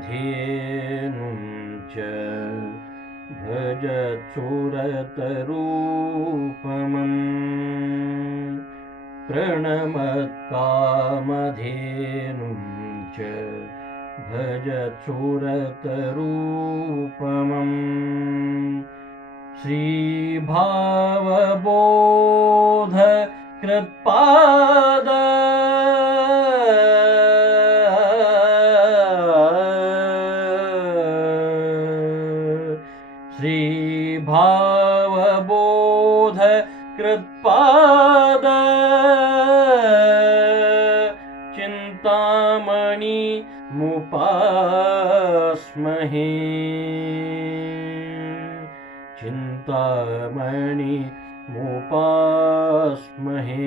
प्रणमत्कामधेनुं च भजत्सुरतरूपमम् प्रणमत्कामधेनुं च भजत्सुरतरूपमम् श्रीभावबोधकृत्पाद श्रीभावबोधकृत्पाद चिन्तामणि मुपास्महे चिन्तामणि मुपास्महे।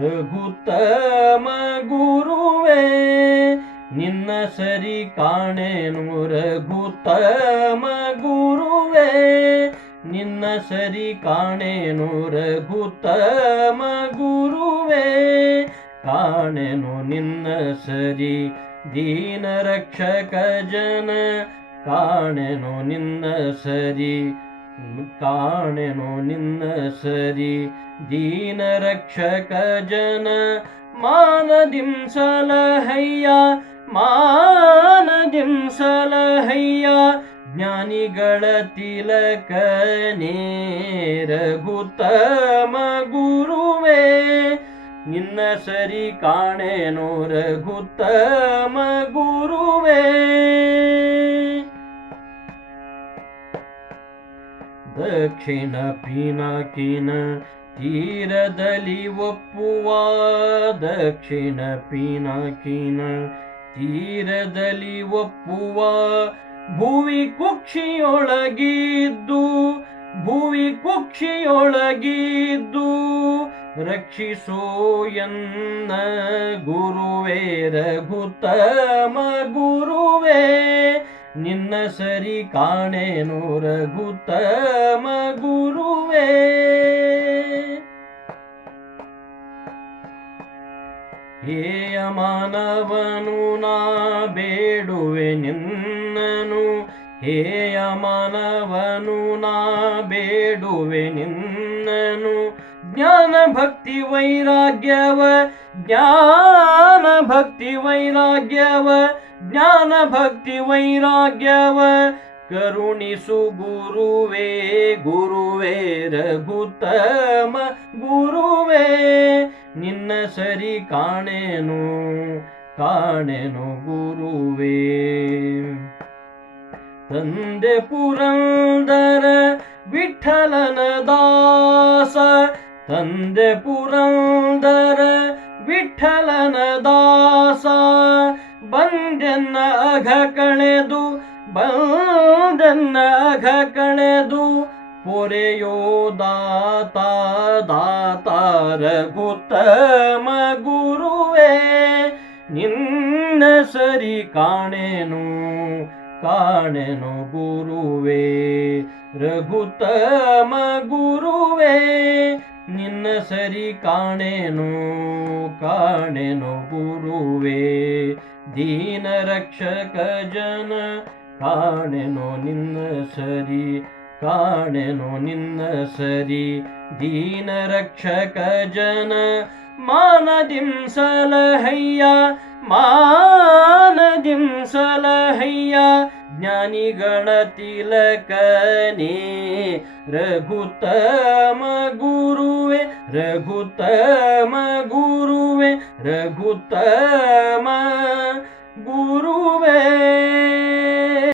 ರಘುತ್ತಮ ಗುರುವೇ ನಿನ್ನ ಸರಿ ಕಾಣೆನು ರಘುತ್ತಮ ಗುರುವೇ ನಿನ್ನ ಸರಿ ಕಾಣೆನು ರಘುತ್ತಮ ಗುರುವೇ ಕಾಣೆನು ನಿನ್ನ ಸರಿ ದೀನ ರಕ್ಷಕ ಜನ ಕಾಣೆನು ನಿನ್ನ ಸರಿ ಕಾಣೆನು ನಿನ್ನ ಸರಿ ದೀನ ರಕ್ಷಕ ಜನ ಮಾನದಿಂ ಸಲಹಯ್ಯ ಮಾನದಿಂ ಸಲಹಯ್ಯ ಜ್ಞಾನಿಗಳ ತಿಲಕನೇ ರಘುತ್ತಮ ಗುರುವೇ ನಿನ್ನ ಸರಿ ಕಾಣೆನು ರಘುತ್ತಮ ಗುರುವೇ ದಕ್ಷಿಣ ಪಿನಾಕಿನ ತೀರದಲ್ಲಿ ಒಪ್ಪುವ ದಕ್ಷಿಣ ಪಿನಾಕಿನ ತೀರದಲ್ಲಿ ಒಪ್ಪುವ ಭುವಿ ಕುಕ್ಷಿಯೊಳಗಿದ್ದು ಭುವಿ ಕುಕ್ಷಿಯೊಳಗಿದ್ದು ರಕ್ಷಿಸೋ ಎನ್ನ ಗುರುವೇ ರಘುತ್ತಮ ಗುರುವೇ ನಿನ್ನ ಸರಿ ಕಾಣೆನು ರಘುತ್ತಮ ಗುರುವೇ ಹೇಯ ಮಾನವನು ನಾ ಬೇಡುವೆ ನಿನ್ನನು ಹೇಯ ಮಾನವನು ನಾ ಬೇಡುವೆ ನಿನ್ನನು ಜ್ಞಾನ ಭಕ್ತಿ ವೈರಾಗ್ಯವ ಜ್ಞಾನ ಭಕ್ತಿ ವೈರಾಗ್ಯವ ಜ್ಞಾನ ಭಕ್ತಿ ವೈರಾಗ್ಯವ ಕರುಣಿಸು ಗುರುವೇ ಗುರುವೇ ರಘುತ್ತಮ ಗುರುವೇ ನಿನ್ನ ಸರಿ ಕಾಣೆನು ಕಾಣೆನು ಗುರುವೇ ತಂದೆ ಪುರಂದರ ವಿಠಲನ ದಾಸ ತಂದೆ ಪುರಂದರ ವಿಠಲನ ದಾಸ ಬಂದೆನ್ನ ಅಘ ಕಳೆದು ಬಂದೆನ್ನ ಅಘ ಕಳೆದು ಪೊರೆಯೋ ದಾತ ದಾತ ರಘುತ್ತಮ ಗುರುವೇ ನಿನ್ನ ಸರಿ ಕಾಣೆನು ಕಾಣೆನು ಗುರುವೇ ರಘುತ್ತಮ ಗುರುವೇ ನಿನ್ನ ಸರಿ ಕಾಣೆನು ಕಾಣೆನು ಗುರುವೇ ದೀನ ರಕ್ಷಕ ಜನ ಕಾಣೆನು ನಿನ್ನ ಸರಿ ಕಾಣೆನು ನಿನ್ನ ಸರಿ ದೀನ ರಕ್ಷಕ ಜನ ಮಾನದಿಂ ಸಲಹಯ್ಯ ಮಾನದಿಂ ಸಲಹಯ್ಯ ಜ್ಞಾನಿಗಳ ತಿಲಕನೇ ರಘುತ್ತಮ ಗುರುವೇ ರಘುತ್ತಮ ಗುರುವೇ ರಘುತ್ತಮ